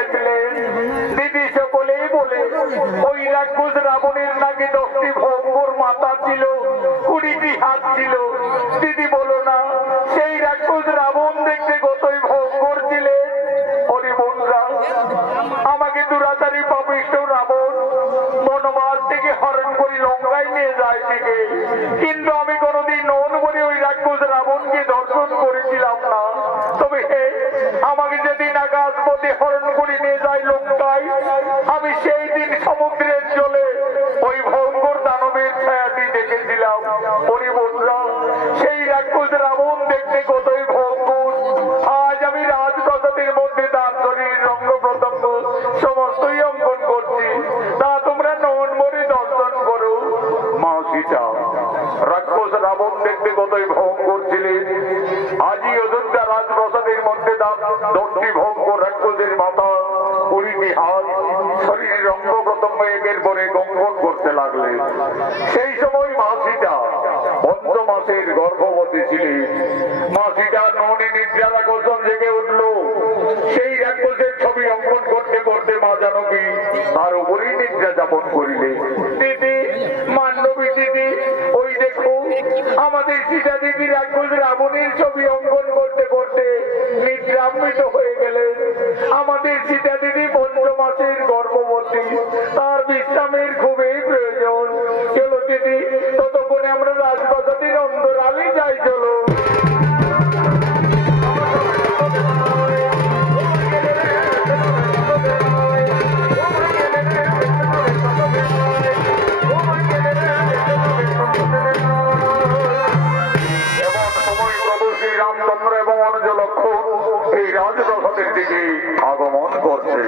গেছিলেন। দিদি সকলেই বলে ওই রাক্ষস রাবণের নাকি 10টি ভয়ঙ্কর মাথা ছিল, 20টি হাত ছিল। দিদি বলো না, সেই রাক্ষস রাবণ দেখতে কতই ভয়ঙ্কর ছিলেন। ওরে বন্ধুরা, আমাকে দুরাচারী পাপিষ্ঠ রাবণ বনবাস থেকে হরণ করে লঙ্কায় নিয়ে যায় ঠিকই, কিন্তু আমি কোনোদিন নন বলে ওই রাক্ষস রাবণকে দর্শন করেছিলাম না। তবে আমাকে যেদিন আকাশ পথে হরণ করে নিয়ে যায় লঙ্কায়, আমি সেই দিন সমুদ্রের জলে ওই ভয়ঙ্কর দানবের ছায়াটি দেখেছিলাম। ওরে বন্ধুরা, সেই রাক্ষস রাবণ দেখতে কতই ভয়ঙ্কর। আজ আমি রাজপ্রাসাদের মধ্যে তার শরীর রঙ্গ প্রত্যঙ্গ সমস্তই অঙ্কন করছি, তা তোমরা নন মনে দর্শন করো। মা সীতা, রাক্ষস রাবণ দেখতে কতই ভয়ঙ্কর ছিলেন। আজই অযোধ্যা রাজপ্রাসাদের মধ্যে 10টি ভয়ঙ্কর রাক্ষসের মাথা, 20টি হাত, শরীরের অঙ্গ প্রত্যঙ্গ একের পরে অঙ্কন করতে লাগলেন। সেই সময় মা সীতা 5 মাসের গর্ভবতী ছিলেন। মা সীতা ননে নিদ্রার আকর্ষণ জেগে উঠল। সেই রাক্ষসের ছবি অঙ্কন করতে করতে মা জানকী তার উপরেই নিদ্রা যাপন করিলেন। দিদি, মান্ডবী দিদি, ওই দেখো আমাদের সীতা দিদি রাক্ষস রাবণের ছবি অঙ্কন করতে করতে নিদ্রান্বিত হয়ে গেলেন। আমাদের সীতা দিদি 5 মাসের গর্ভবতী, তার বিশ্রামের খুবই প্রয়োজন। চলো দিদি, ততক্ষণে আমরা রাজপ্রাসাদের অন্তরালে যাই। চলো। রামচন্দ্র এবং অনুজ লক্ষণ এই রাজপ্রাসাদের দিকে আগমন করছে।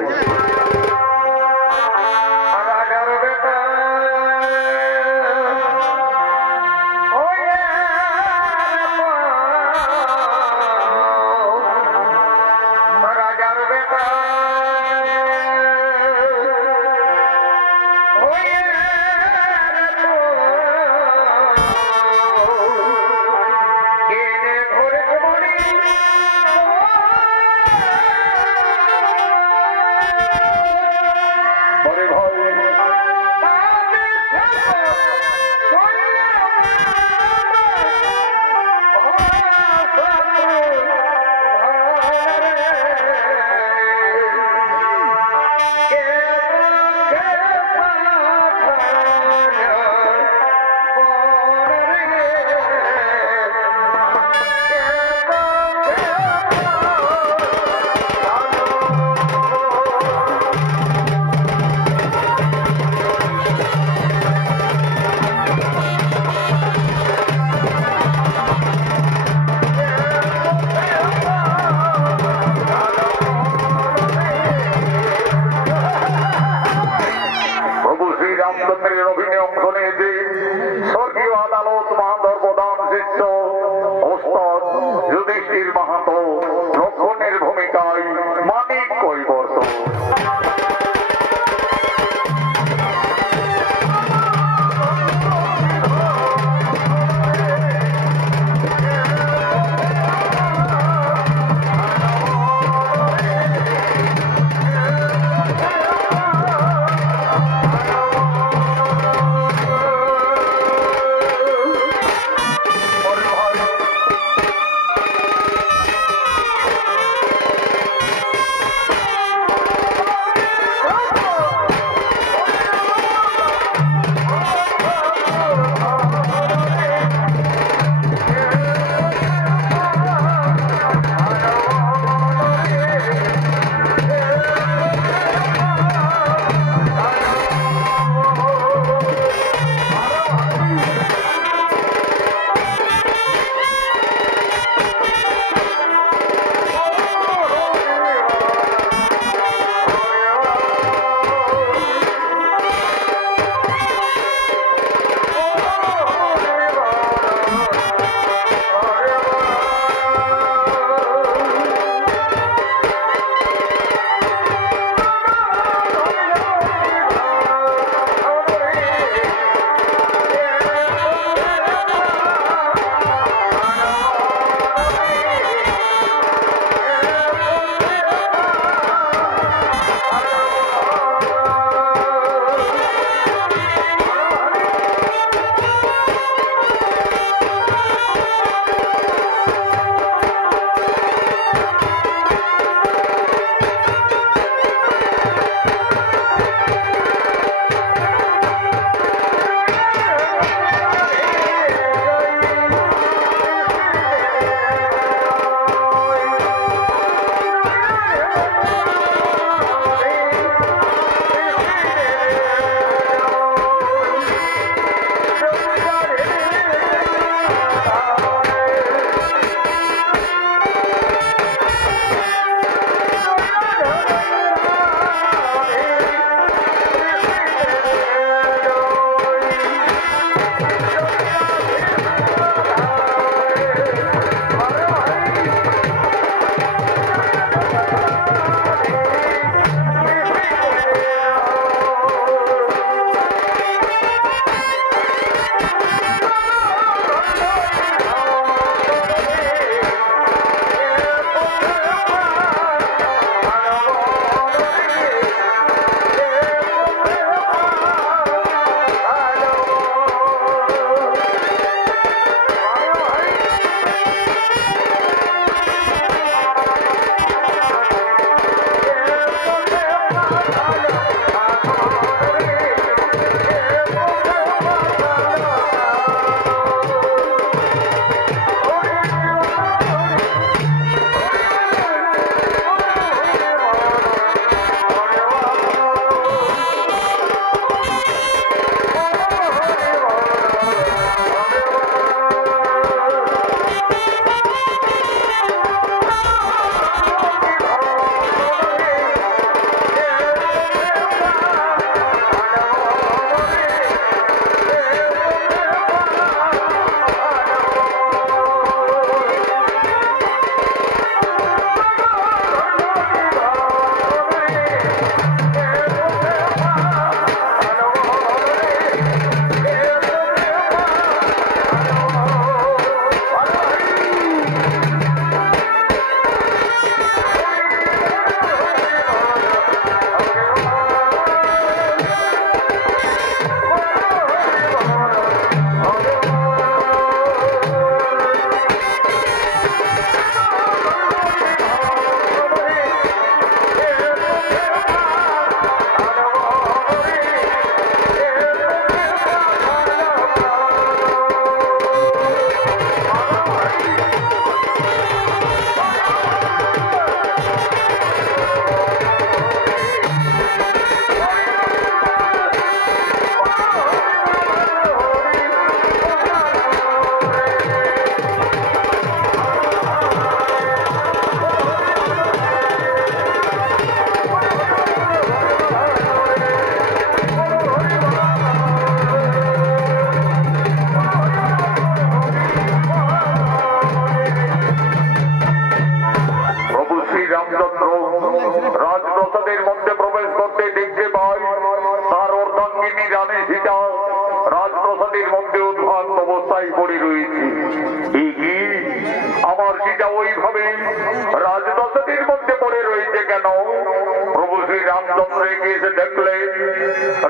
রামচন্দ্র এসে দেখলেন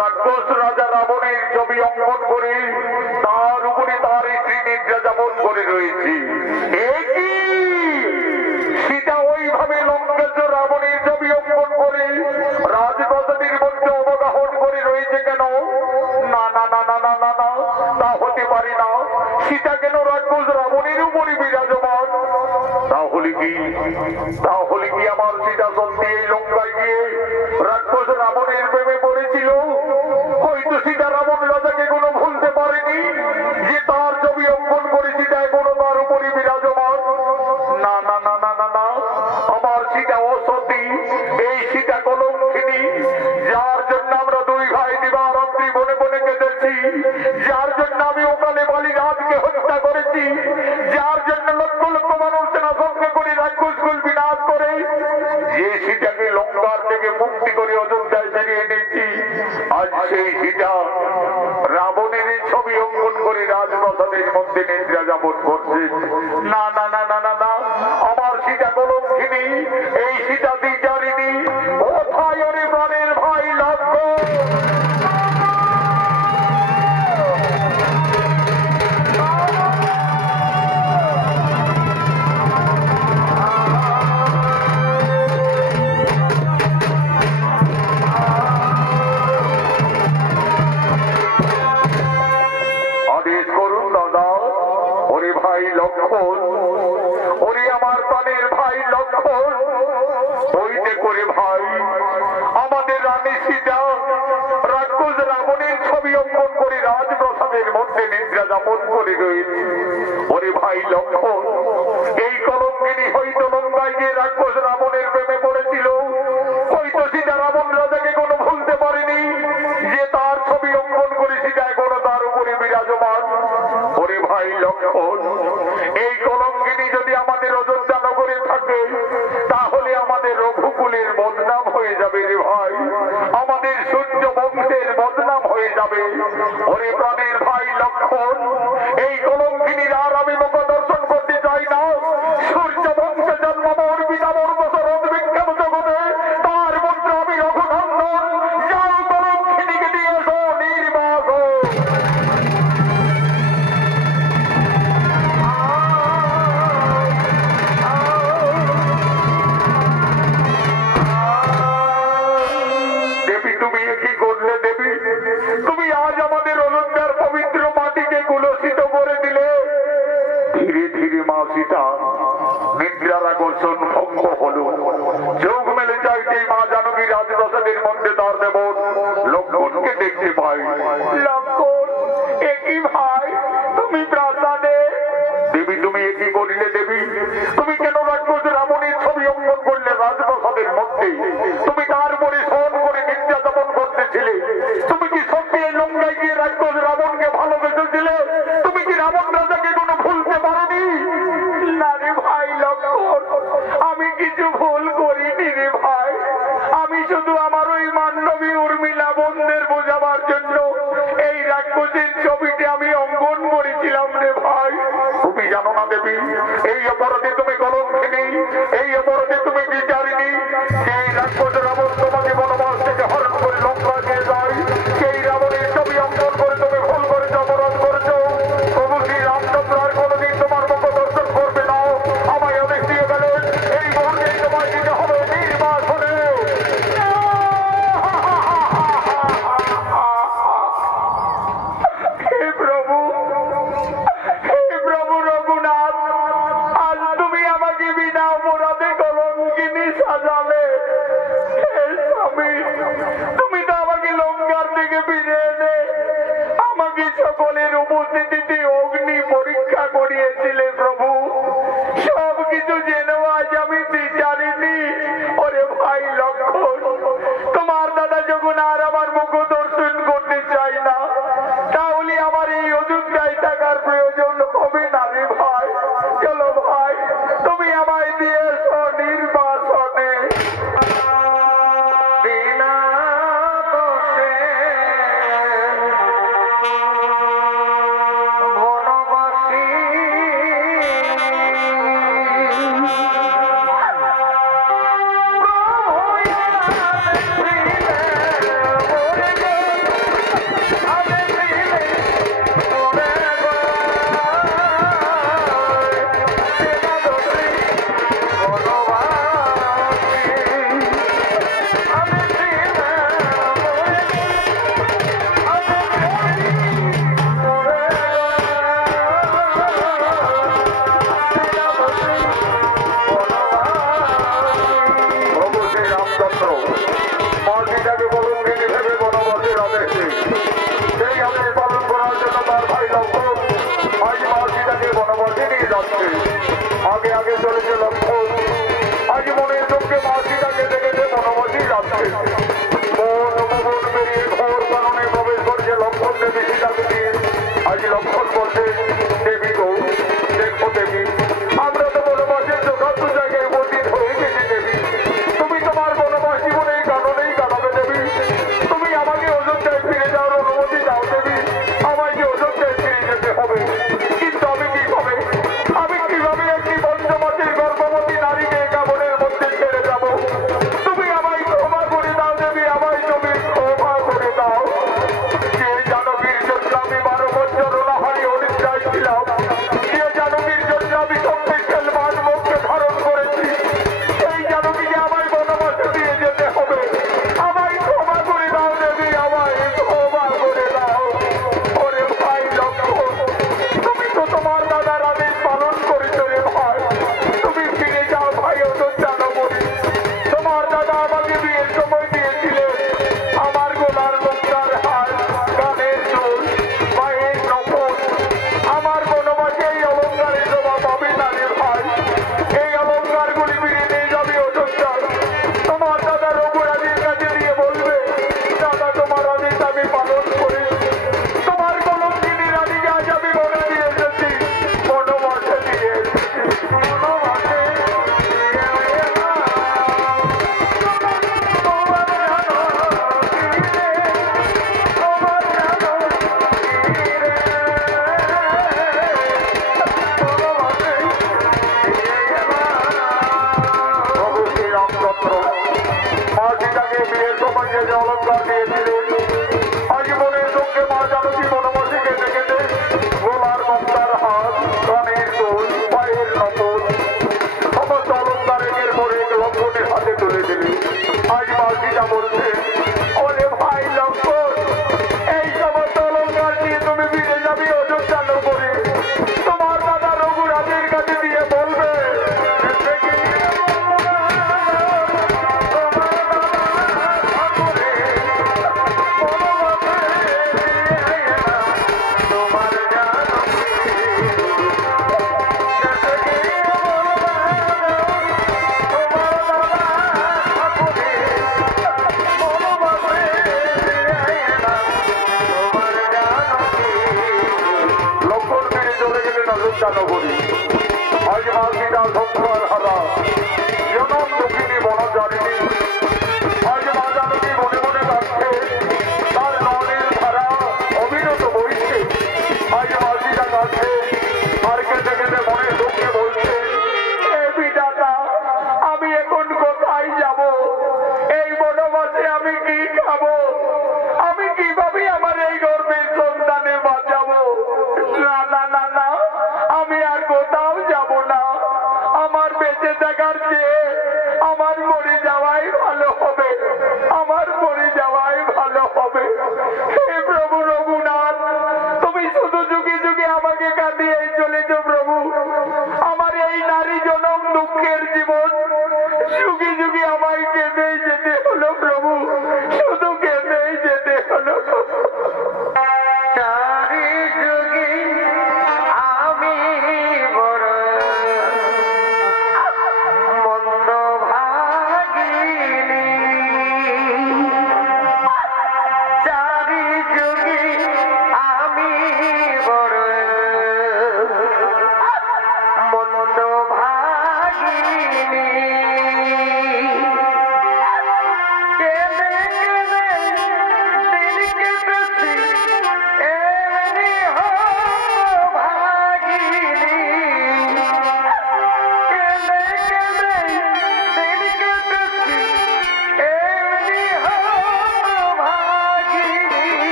রাক্ষস রাজা রাবণের ছবি অঙ্কন করে তার উপরে তার স্ত্রী নিদ্রা যাপন করে রয়েছে। সীতা ওইভাবে লঙ্কেশ্বর রাবণের ছবি অঙ্কন করে রাজপ্রাসাদের মধ্যে অবগাহন করে রয়েছে কেন? না না না না না না না, তা হতে পারে না। সীতা কেন রাক্ষস রাবণের উপরে বিরাজমান? তাহলে কি আমার সীতা সত্যি এই লঙ্কায় গিয়ে রাক্ষস রাবণের প্রেমে পড়েছিল? হয়তো সীতা রাবণ রাজাকে কোনো ভুলতে পারেনি যে তার ছবি অঙ্কন করে সীতা এখনো তার উপরে বিরাজমান। না না না না না না, আমার সীতা অসতী, এই সীতা কলঙ্কিনী, যার জন্য আমরা দুই ভাই দিবারাত্রি বনে বনে কেঁদেছি, যার জন্য আমি ওকালে বালি রাজকে হত্যা করেছি, যার জন্য লক্ষ লক্ষ মানুষ সেনা সঙ্গে করে রাক্ষসকুল বিনাশ করে যে সীতাকে লঙ্কার থেকে মুক্তি করে অযোধ্যায় ফিরিয়ে এনেছি, আজ সেই সীতা রাবণের ছবি অঙ্কন করে রাজপ্রাসাদের মধ্যে নিদ্রা যাপন করছে। না না না না না না, আমার সীতা কলঙ্কিনী, এই সীতা দ্বিচারিণী। কোথায় ওরে প্রাণের ভাই লক্ষ্মণ? আদেশ করুন দাদা। ওরে ভাই লক্ষ্মণ, ওরে আমার প্রাণের ভাই লক্ষ্মণ, ওইতে করে ভাই আমাদের রানী সীতা রাক্ষস রাবণের ছবি অঙ্কন করে রাজপ্রাসাদের মধ্যে নিদ্রা যাপন করে রয়েছে। ওরে ভাই লক্ষ্মণ, এই কলঙ্কিনী হয়তো লঙ্কায় গিয়ে রাক্ষস রাবণের প্রেমে পড়েছিল, হয়তো সীতা রাবণ রাজাকে কোনো ভুলতে পারেনি যে তার ছবি অঙ্কন করে সীতা এখনো তার উপরে বিরাজমান। ওরে ভাই লক্ষ্মণ, এই কলঙ্কিনী যদি আমাদের অযোধ্যা নগরে থাকে তাহলে আমাদের রঘুকুলের বদনাম হয়ে যাবে রে ভাই, আমাদের সূর্য বংশের বদনাম হয়ে যাবে। ওরে প্রাণের ভাই লক্ষ্মণ, এই কলঙ্কিনীর আর আমি মুখ দর্শন করতে চাই না। সূর্য বংশে জন্মমোর পিতামোর বছরত বিখ্যাত জগতে তার পুত্র আমি রঘুনন্দন। যাও কলঙ্কিনীকে দিয়ে এসো নির্বাসন। দেবী, তুমি কি করলে দেবী? তুমি আজ আমাদের অযোধ্যার পবিত্র মাটিকে কুলসিত করে দিলে। ধীরে ধীরে মা সীতা নিদ্রার আকর্ষণ ভঙ্গ হলো। চোখ মেলে চাইতেই মা জানকী রাজপ্রাসাদের মধ্যে তার দেবর লক্ষ্মণকে দেখতে পাই। লক্ষ্মণ, একই ভাই তুমি প্রাসাদে? দেবী, তুমি একই করিলে দেবী? তুমি কেন রাক্ষস রাবণের ছবি অঙ্কন করলে রাজপ্রাসাদের মধ্যে? তুমি তার উপরে শোন করে নিদ্রা যাপন করতেছিলে। তুমি কি সত্যি এই লঙ্কায় গিয়ে রাক্ষস রাবণকে ভালোবেসেছিলে? তুমি কি রাবণ রাজাকে কোনো ভুলতে পারোনি? না রে ভাই লক্ষ্মণ, আমি কিছু ভুল করিনি রে ভাই। আমি শুধু আমার ওই মান মা সীতাকে বলঙ্কিনী ভেবে বনবাসের আদেশে সেই আদেশ পালন করার জন্য তার ভাই লক্ষ্মণ আজ মা সীতাকে বনবাসে নিয়ে যাচ্ছে। আগে আগে চলেছে লক্ষ্মণ, আজ মনের দুঃখে মা সীতাকে দেখেছে বনবাসী যাচ্ছে। বন পেরিয়ে ঘোর কাননে প্রবেশ করছে লক্ষ্মণ দেবী সীতাকে দিয়ে। আজ লক্ষ্মণ বলছে, দেবী গো দেখো দেবী, আমরা তো বনবাসের যথার্থ জায়গায় উপস্থিত হয়ে গেছি দেবী। তুমি তোমার বনবাস জীবনে এই কারণেই কাটাবে দেবী। তুমি আমাকে অযোধ্যায় ফিরে যাওয়ার অনুমতি দাও দেবী। আমাকে অযোধ্যায় ফিরে যেতে হবে, কিন্তু আমি কিভাবে একটি পঞ্চমাসের গর্ভবতী নারীকে কাবনের মধ্যে ছেড়ে যাব? তুমি আমায় ক্ষমা করে দাও দেবী, আমায় তুমি ক্ষমা করে দাও। যে জানকীর জন্য আমি 12 বছর অনাহারে অনিদ্রায় ছিলাম, যে জানকীর জন্য আমি শক্তিশাল মান মুখকে ধারণ করেছি, সেই জানকীকে আমায় বনবাসে দিয়ে যেতে হবে। আমায় ক্ষমা করে দাও দেবী, আমায় ক্ষমা করে দাও। ওরে ভাই লক্ষ্মণ, তুমি তো তোমার দাদার আদেশ পালন করেছো রে ভাই। তুমি ফিরে যাও ভাই অযোধ্যা নগরী। তোমার দাদা আমাকে বিয়ের সময় দিয়েছিলেন আমার গলার মুক্তার হার, কানের দুল, পায়ের নখর। আমার বনবাসে এই অলঙ্কারের জমা পাবে না রে ভাই। এই অলঙ্কারগুলি ফিরে নিয়ে যাবে অযোধ্যা। তোমার দাদা রঘুরাজের কাছে দিয়ে বলবে, দাদা তোমার আদেশ আমি পালন করি। তোমার কলঙ্কিনী রানীকে আজ আমি বনে দিয়ে এসেছি, বনবাসে দিয়ে এসেছি। বনবাসে প্রভু শ্রীরামচন্দ্র মা সীতাকে বিয়ের সময় যে অলঙ্কার দিয়েছিলেন, আজ মনের দুঃখে মা জানকী বনবাসীকে দেখেছে গোলার মমতার হাত, কানের দুল, পায়ের নখর, সমস্ত অলঙ্কার একের পর এক লক্ষ্মণের হাতে তুলে দিলে। আজ মা সীতা বলছে, ওরে ভাই লক্ষ্মণ, এই সমস্ত অলঙ্কার নিয়ে তুমি ফিরে যাবে অযোধ্যা নগরে। তোমার দাদা রঘুরাজের কাছে দিয়ে বলবে, লক্ষ্মণ ফিরে চলে গেলেন অযোধ্যা নগরী। আজ মা সীতা সংসার হারা, জনম দুঃখিনী বনচারিণী। আজ মা জানকী মনে মনে কাঁদছে, তার নয়নের ধারা অবিরত বইছে। আজ মা সীতা কাঁদছে, আর কেঁদে কেঁদে মনে দুঃখে বলছে, হে বিধাতা, আমি এখন কোথায় যাব? এই বনবাসে আমি কি খাবো? আমি কিভাবে আমার এই গর্ভের সন্তানে বাঁচাবো? না না না না, আমি আর কোথায়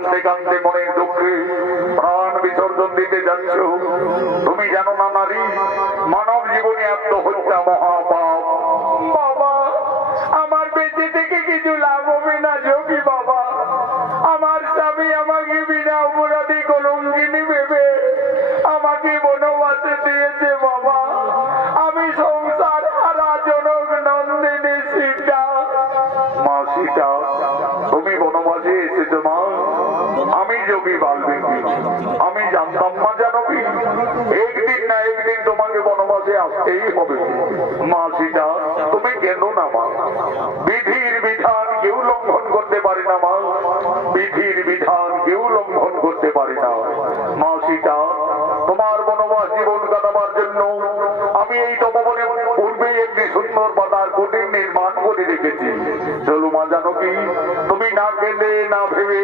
কাঁদতে কাঁদতে মনের দুঃখে প্রাণ বিসর্জন দিতে যাচ্ছ। তুমি জানো না নারী, মানব জীবনে আত্মহত্যা মহাপাপ। বাবা, আমার বেঁচে থেকে কিছু লাভ হবে না যোগী বাবা। আমার স্বামী আমাকে বিনা অপরাধী কলঙ্কিনী ভেবে আমাকে বনবাসে দিয়েছে বাবা। আমি সংসার হারা জনক নন্দিনী সীতা। মা সীতা, তুমি বনবাসে এসেছো মা? আমি যোগী বাল্মীকি। আমি জানতাম না জানো কি, একদিন না একদিন তোমাকে বনবাসে আসতেই হবে। মা সীতা, তুমি কেন না মা? বিধির বিধান কেউ লঙ্ঘন করতে পারে না মা। বিধির বিধান কেউ লঙ্ঘন করতে পারে না। মা সীতা, তোমার বনবাস জীবন কাটাবার জন্য আমি এই তপবনে পূর্বেই একটি সুন্দর পাতার কুটির নির্মাণ করে রেখেছি। চলো মা জানো কি, তুমি না কেঁদে না ভেবে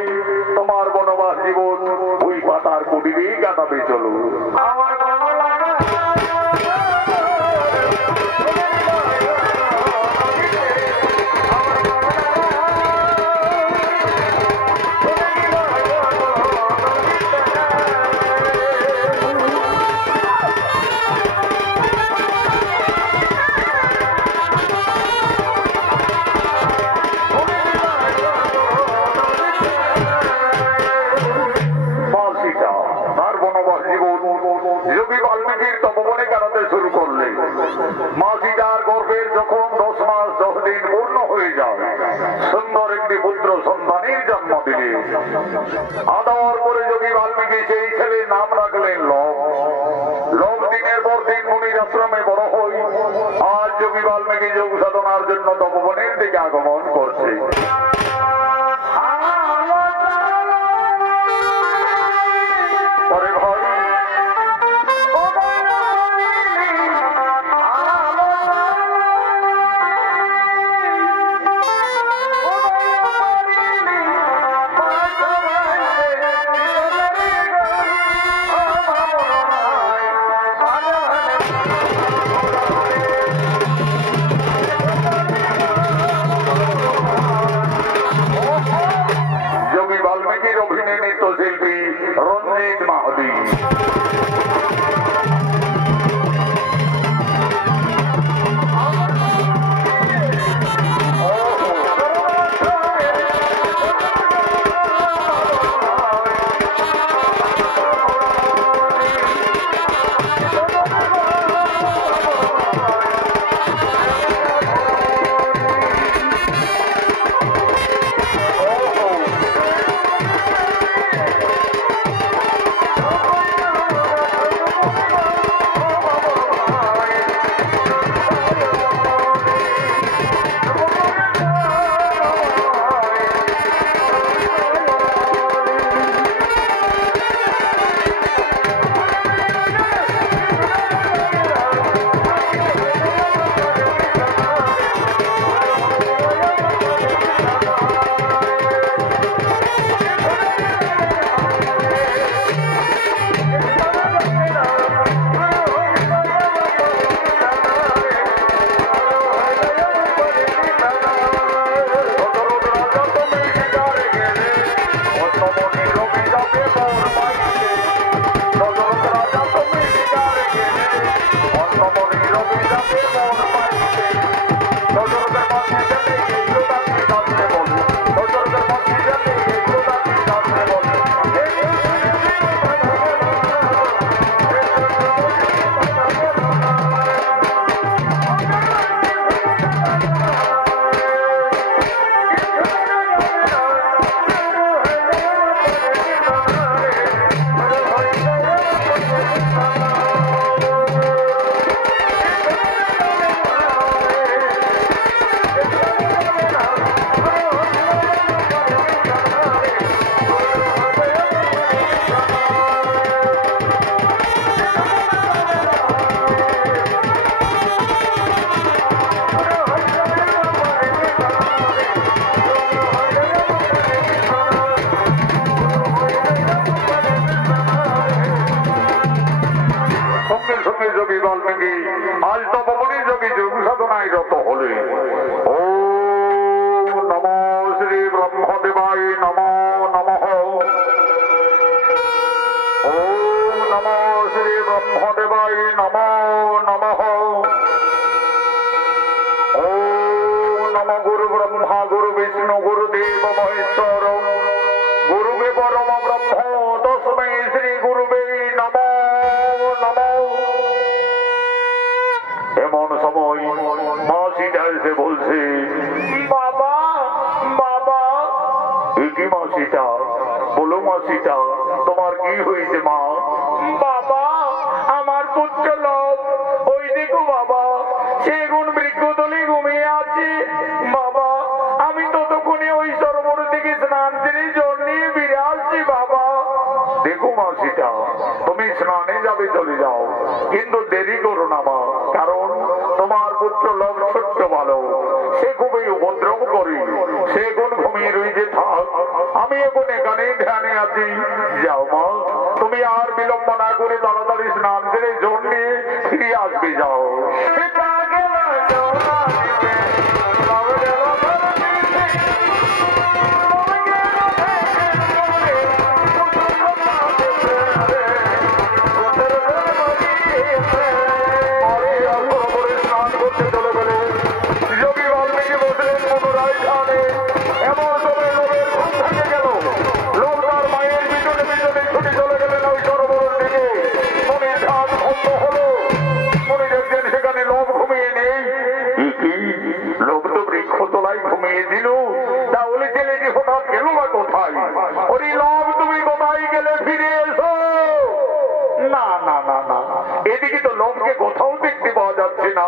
তোমার বনবাস জীবন ওই পাতার কুটিরেই কাটাবে। চলো। আমার যোগী বাল্মীকির তপবনে কাটাতে শুরু করলে মা সীতার গর্ভের যখন 10 মাস 10 দিন পূর্ণ হয়ে যায়, সুন্দর একটি পুত্র সন্তানের জন্ম দিলে। আদর করে যোগী বাল্মীকি সেই ছেলের নাম রাখলেন লব। লব দিনের পর দিন মুনির আশ্রমে বড় হই। আজ যোগী বাল্মীকি যোগ সাধনার জন্য তপবনের দিকে আগমন করছে। পরে ভাই যোগী বাল্মীকির অভিনয় নৃত্যশিল্পী রঞ্জিত মাহাদি। नमो श्री ब्रह्मदेवाय नमो नमः। এমন সময় মা সীতা এসে বলছে, বাবা বাবা। কি মা সীতা? বলো মা সীতা, তোমার কি হয়েছে মা? বাবা, আমার পুত্র লব ওই দেখো বাবা, সেগুন বৃক্ষতলে ঘুমিয়ে আছে। বাবা, আমি ততক্ষণে ওই সরোবর থেকে স্নান সেরে জল নিয়ে ফিরে আসছি বাবা। দেখো মা সীতা, তুমি স্নানে যাবে চলে যাও, কিন্তু দেরি করো না মা, কারণ তোমার পুত্র লব ছোট্ট ভালো, সে খুবই উপদ্রব করে, সে এখন ঘুমিয়ে রয়েছে। থাক, আমি এখন এখানে ধ্যানে আছি। যাও মা, তুমি আর বিলম্ব না করে তাড়াতাড়ি স্নান সেরে জল নিয়ে ফিরে আসবে। যাও। এদিকে তো লোককে কোথাও দেখতে পাওয়া যাচ্ছে না,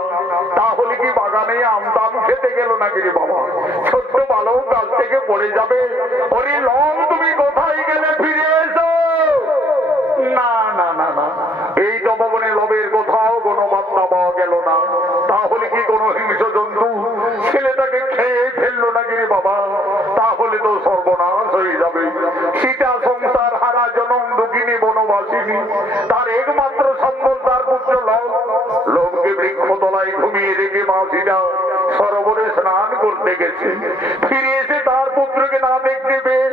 তাহলে কি বাগানে আমদাম খেতে গেল নাকি রে বাবা? ছোট্ট ভালো গাছ থেকে পড়ে যাবে। ওরে লোক, তুমি কোথায় গেলে? ফিরে এসো। না না না না, এই তপবনে লোভের কোথাও কোনো বার্তা পাওয়া গেল না। তাহলে কি কোনো হিংস্র জন্তু ছেলেটাকে খেয়ে ফেললো নাকি রে বাবা? তাহলে তো সর্বনাশ হয়ে যাবে। সীতা সংসার হারা জনম দুঃখিনী বনবাসিনী, তার একমাত্র সম্বল তার পুত্র লব। লোককে বৃক্ষতলায় ঘুমিয়ে রেখে মা সীতা সরোবরে স্নান করতে গেছে। ফিরে এসে তার পুত্রকে না দেখতে পেয়ে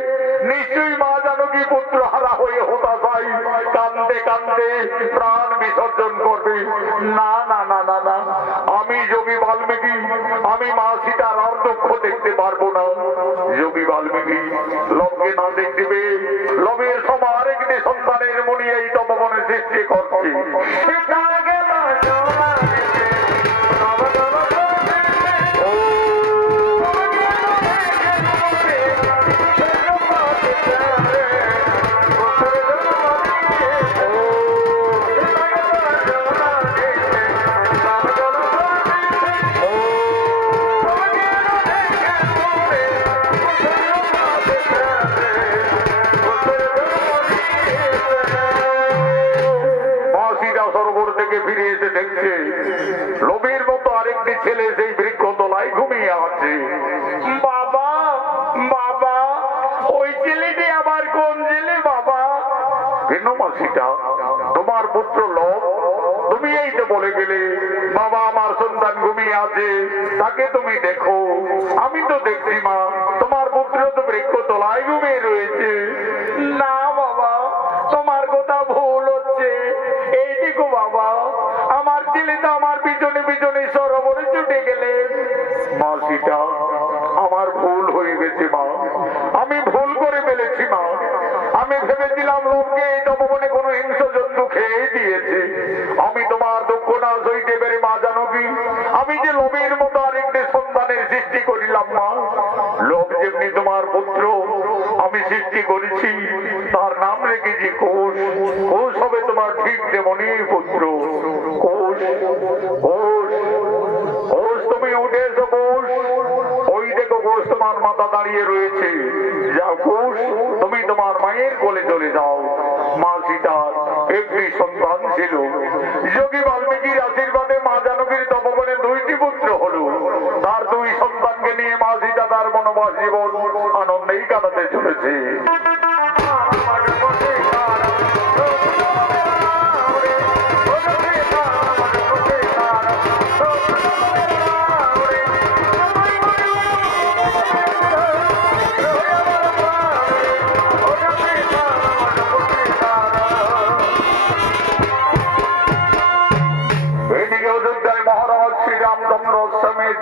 নিশ্চয়ই মা জানকী পুত্র হারা হয়ে হতাশায় কান্দতে কান্দতে প্রাণ বিসর্জন করবে। না না না না না, আমি যোগী বাল্মীকি, আমি মা সীতার আর দুঃখ দেখতে পারবো না। যোগী বাল্মীকি লোককে না দেখতে পেয়ে লোভের সবার একটি সন্তানের মনে এই তপবনে সৃষ্টি করছে। সরোবর থেকে ফিরে এসে দেখছে লোভের মতো আরেকটি ছেলে সেই বৃক্ষতলায় ঘুমিয়ে আছে। বাবা বাবা, ওই ছেলেটি আবার কোন ছেলে বাবা? কেন মা সীতা, তোমার পুত্র লোভ, তুমি এই তো বলে গেলে বাবা আমার সন্তান ঘুমিয়ে আছে, তাকে তুমি দেখো। আমি তো দেখছি মা, তোমার পুত্র তো বৃক্ষতলায় ঘুমিয়ে রয়েছে। না বাবা, তোমার কথা ভুল হচ্ছে। এই দেখো বাবা, আমার ছেলে তো আমার পিছনে পিছনে সরোবরে ছুটে গেলেন। মা সীতা, আমার ভুল হয়ে গেছে মা, আমি ভুল করে ফেলেছি মা। আমি ভেবেছিলাম লোককে এই তপবনে কোনো হিংস্র জন্তু খেয়ে দিয়েছে। আমি তোমার দুঃখ না সইতে পেরে মা জানকী, আমি যে লোভের মতো আরেকটি সন্তানের সৃষ্টি করিলাম মা। লোভ যেমনি তোমার পুত্র আমি সৃষ্টি করেছি, তার নাম রেখেছি কোষ। কোষ হবে তোমার ঠিক তেমনি পুত্র। কোষ কোষ কোষ, তুমি উঠে এসো কোষ। ওই দেখো কোষ তোমার মাথা দাঁড়িয়ে রয়েছে। যাও কোষ, তুমি তোমার মায়ের কোলে চলে যাও। মা সীতার একটি সন্তান ছিল। যোগী বাল্মীকির আশীর্বাদে মা জানকীর তপবনে দুইটি পুত্র হলো। তার দুই সন্তানকে নিয়ে মা সীতা তার বনবাস জীবন আনন্দেই কাটাতে চলেছে।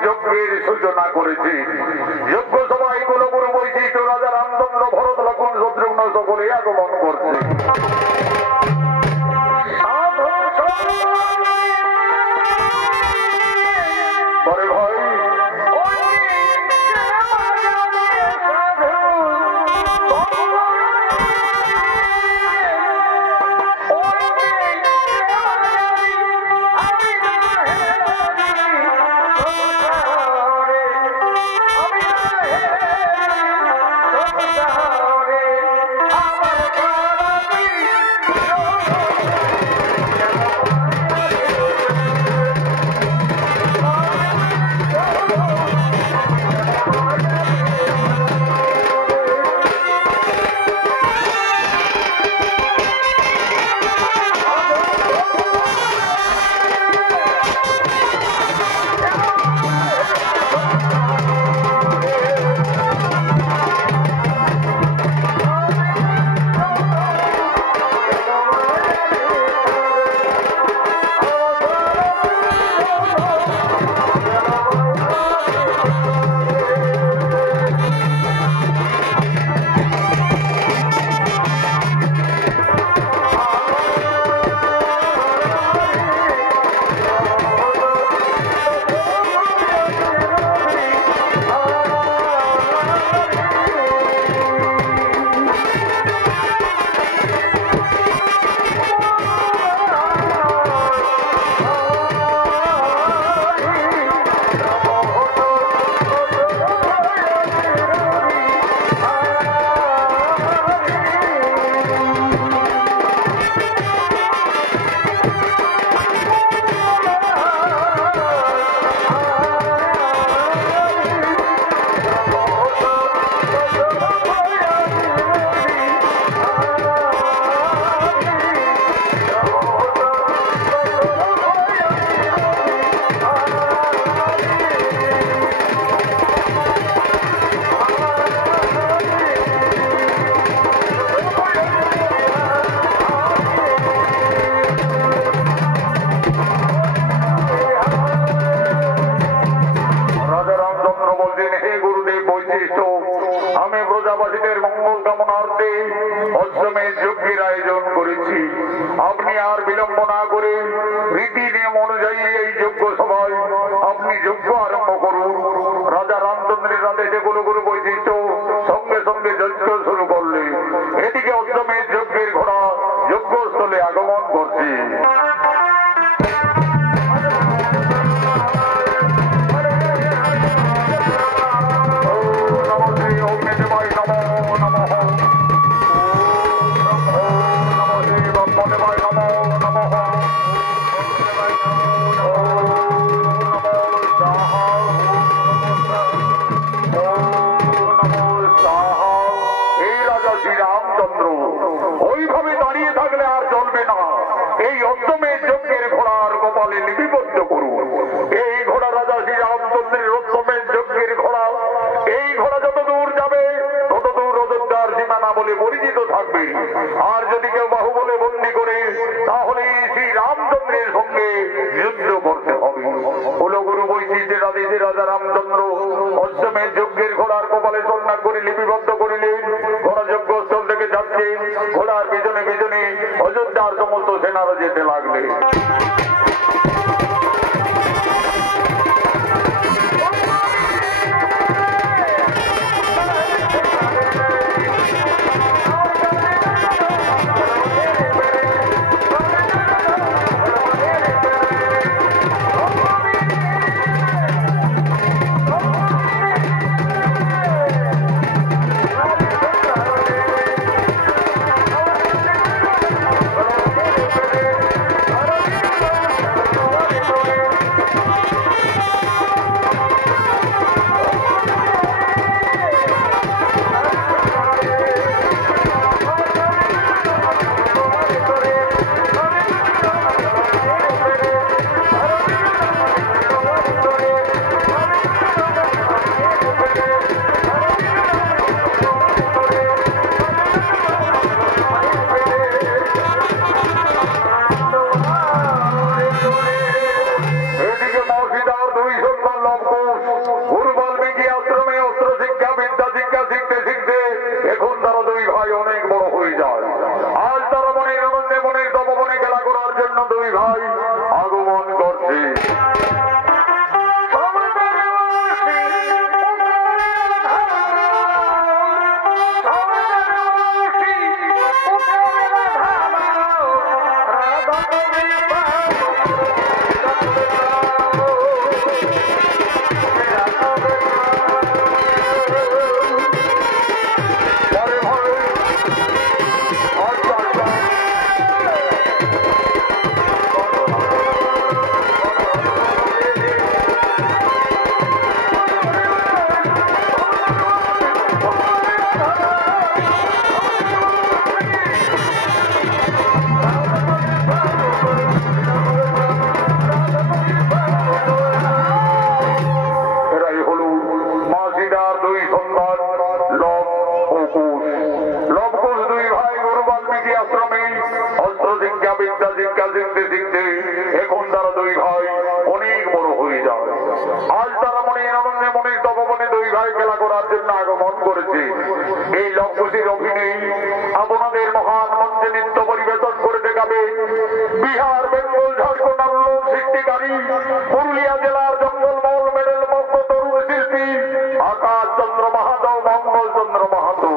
যজ্ঞের সূচনা করেছে। যজ্ঞ সবাই কুলগুরু বৈশিষ্ট্য রাজা রামচন্দ্র ভরত লক্ষ্মণ শত্রুঘ্ন সকলে আগমন করছে। বড় ভাই জন্য আগমন করেছে। এই লক্ষসীর অভিনয় আপনাদের মহান মঞ্চে নৃত্য পরিবেশন করে দেখাবে বিহার, বেঙ্গল, ঝাড়খণ্ড আন্দোলন সৃষ্টিকারী পুরুলিয়া জেলার জঙ্গলমহল মেডেল মগ্ন তরুণ শিল্পী আকাশ চন্দ্র মাহাতো, মঙ্গল চন্দ্র মাহাতো।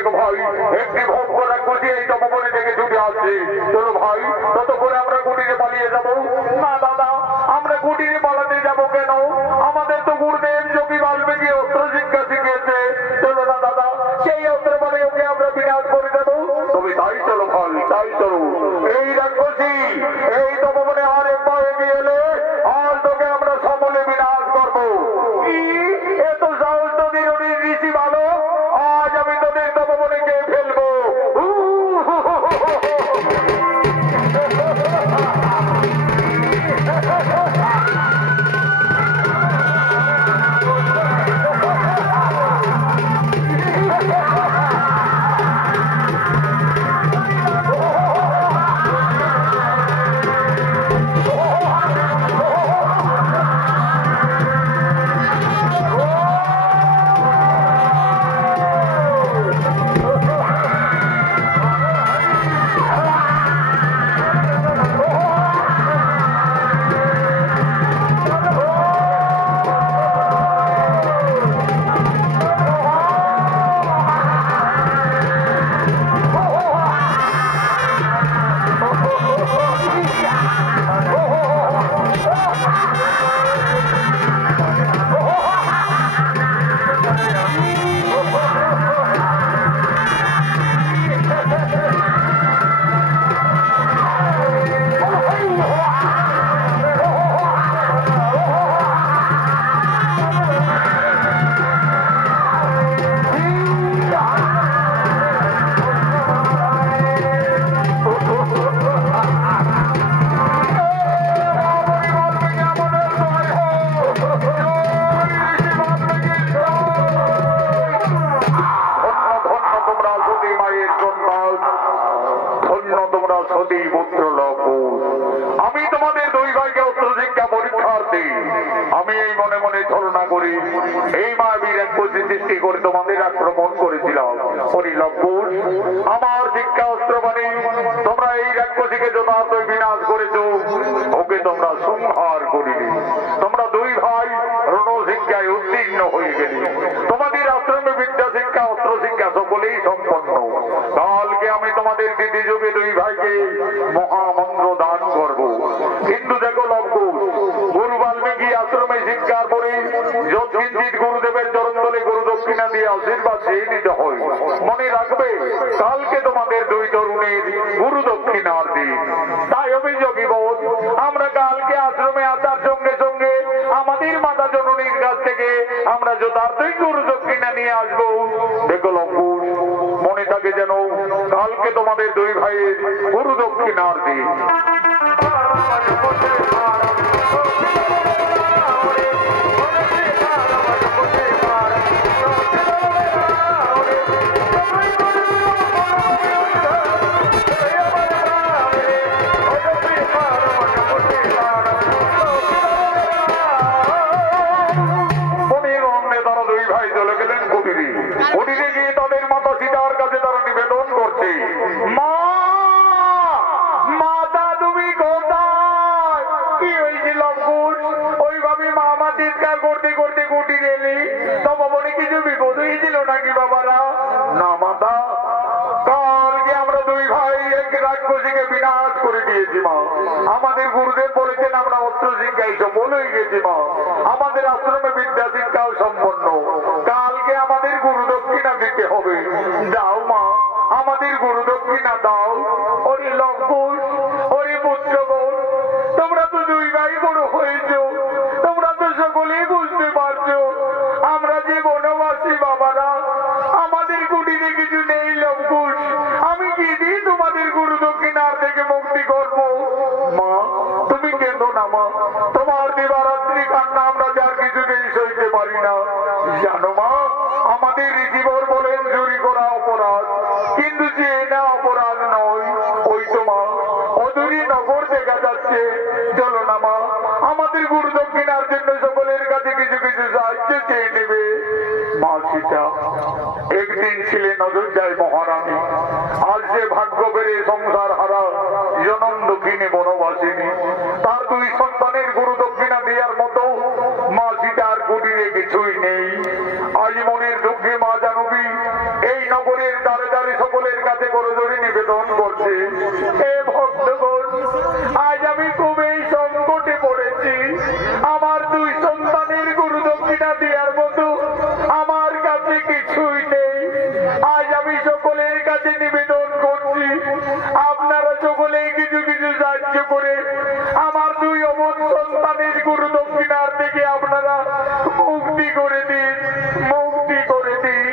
দেখো ভাই একটি ভোগ রাক্ষসী এই তপবনে থেকে ছুটে আসছে। চলো ভাই তত করে আমরা কুটিরে পালিয়ে যাব। না দাদা, আমরা কুটিরে পালাতে যাব কেন? আমাদের তো গুরুদেব যোগী বাল্মীকি অস্ত্র শিক্ষা শিখিয়েছে। চলো না দাদা, সেই অস্ত্র বলে ওকে আমরা বিনাশ করে দেবো। তবে তাই চলো ভাই, তাই চলো। এই রাক্ষসী এই তপবনে আর একবার এগিয়ে এলে আর তোকে আমরা সকলে বিনাশ করবো। কি এত সাহস তোদের ঋষি ভালো? আজ আমি তোদের তপবনে কে ফেলবো। আমি তোমাদের দুই ভাইকে অস্ত্র শিক্ষা পরীক্ষার্থী আমি এই মনে মনে ছলনা করি এই মায়াবীর এক সৃষ্টি করে তোমাদের আক্রমণ করেছিলাম। পরিলভ্পুর আমার শিক্ষা অস্ত্র বাণী তোমরা এই রাক্ষসীকে যথার্থই বিনাশ করেছো, ওকে তোমরা সংহার করিনি। তোমরা দুই ভাই রণ শিক্ষায় উত্তীর্ণ হয়ে গেলে। তোমাদের আশ্রমে বিদ্যা শিক্ষা অস্ত্র শিক্ষা সকলেই সম্পন্ন। কালকে আমি তোমাদের দ্বিতীয় যুগে দুই ভাইকে মহামন্ত্র দান করব। কিন্তু দেখো লভ্কুশ, গুরু বাল্মীকি আশ্রমে শিক্ষার পরে যৎকিঞ্চিৎ গুরুদেবের চরণ তলে গুরু দক্ষিণা দিয়ে আশীর্বাদ চেয়ে নিতে হয়। মনে রাখবে কালকে তোমাদের দুই তরুণের গুরু দক্ষিণার দিন। তাই অভিযোগী বোধ আমরা কালকে আশ্রমে আসার সঙ্গে সঙ্গে আমাদের মাতা জননীর কাছ থেকে আমরা যথার্থই গুরু দক্ষিণা নিয়ে আসবো। দেখো লভ্কুশ, মনে থাকে যেন কালকে তোমাদের দুই ভাইয়ের গুরু দক্ষিণার দিন। কুটিরে গিয়ে তাদের মাতা সীতার কাছে তারা নিবেদন করছে, মা মাতা তুমি কোথায়? কি হয়েছিল লভ্কুশ? ওইভাবে মা চিৎকার করতে করতে কুটিরে এলি, তপবনে কিছু বিপদ হয়েছিল নাকি বাবারা? না মাতা, কালকে আমরা দুই ভাই এক রাক্ষসীকে বিনাশ করে দিয়েছি মা। আমাদের গুরুদেব বলেছেন আমরা অস্ত্র শিক্ষায় সফল হয়ে গেছি মা। আমাদের আশ্রমে বিদ্যা শিক্ষাও সম্পন্ন। কালকে আমাদের গুরু দক্ষিণা দিতে হবে। দাও মা, আমাদের গুরু দক্ষিণা দাও। ওরে লভ্কুশ, ওরে পুত্রগণ, তোমরা তো দুই ভাই বড় হয়েছ, তোমরা তো সকলেই বুঝতে পারছো আমরা যে বনবাসী বাবারা, আমাদের কুটিরে কিছু নেই লভ্কুশ। আমি কি দিয়ে তোমাদের গুরু দক্ষিণার থেকে মুক্তি করবো? মা তুমি কেঁদো না মা, তোমার দিবারাত্রি কান্না আমরা যার কিছুতেই সইতে পারি না। জানো মা, আমাদের ঋষিবর বলেন চুরি করা অপরাধ, কিন্তু যে না অপরাধ নয়। ওই তো মা অদূরী নগর দেখা যাচ্ছে, চলো না মা আমাদের গুরু দক্ষিণার জন্য সকলের কাছে কিছু কিছু সাহায্য চেয়ে নেবে। মা সীতা একদিন ছিলেন অযোধ্যায় মহারানী, আজ যে ভাগ্য বেড়ে সংসার হারা জনম দক্ষিণে বনবাসিনী, তার দুই সন্তানের গুরু দক্ষিণা দেওয়ার মতো মা সীতার কুটিরে কিছুই নেই। আজ মনের দুঃখে মা জানবী এই নগরের দ্বার করজোড়ে নিবেদন করছে, হে ভক্তগণ, আজ আমি খুবই সংকটে পড়েছি। আমার দুই সন্তানের গুরু দক্ষিণা দেওয়ার মতো আমার কাছে কিছুই নেই। আজ আমি সকলের কাছে নিবেদন করছি, আপনারা সকলেই কিছু কিছু সাহায্য করে আমার দুই অমন সন্তানের গুরু দক্ষিণার থেকে আপনারা মুক্তি করে দিন, মুক্তি করে দিন।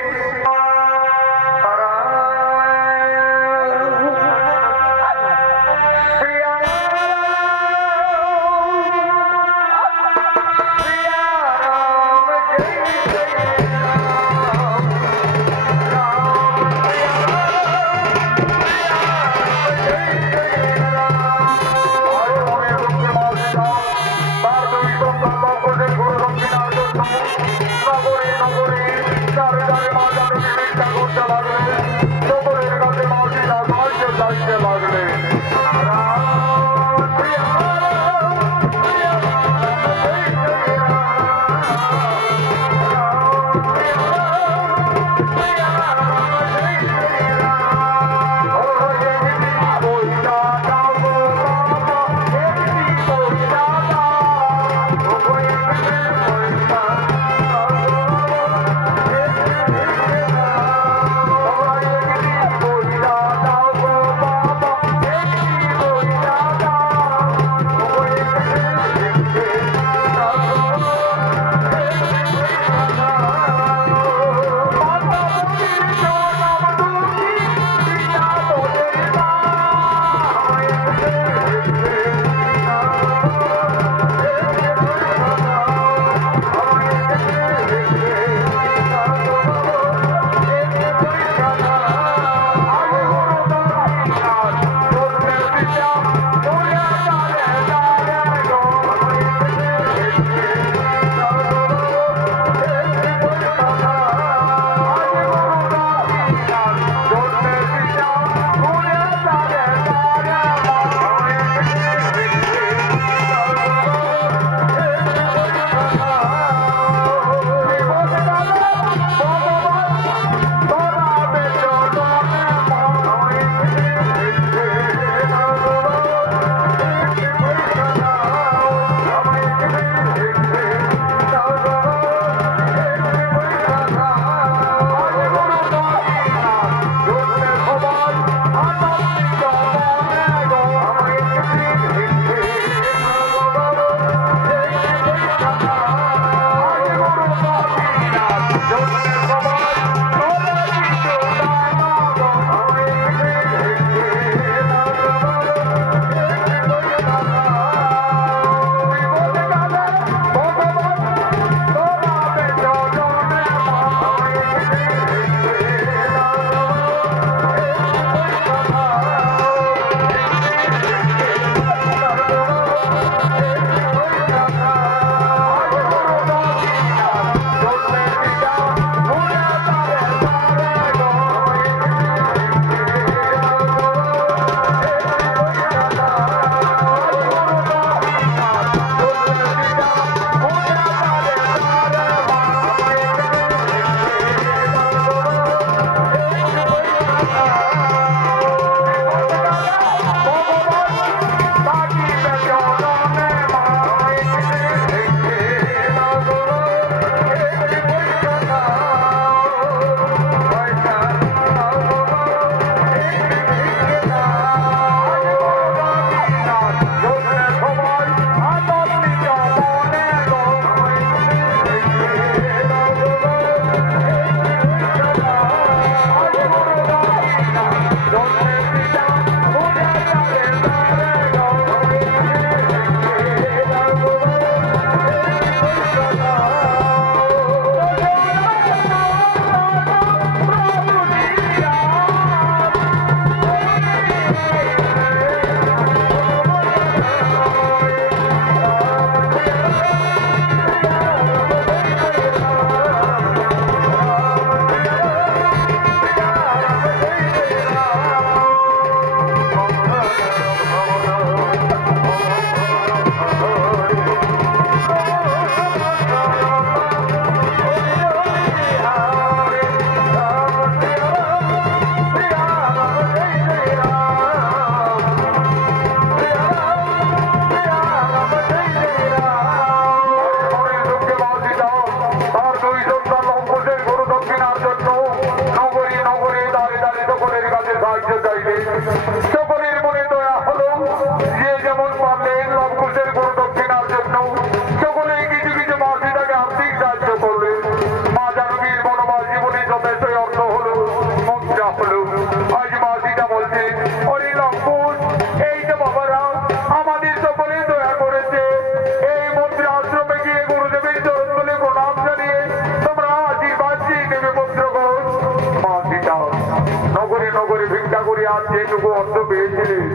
যেটুকু অর্থ পেয়েছিলেন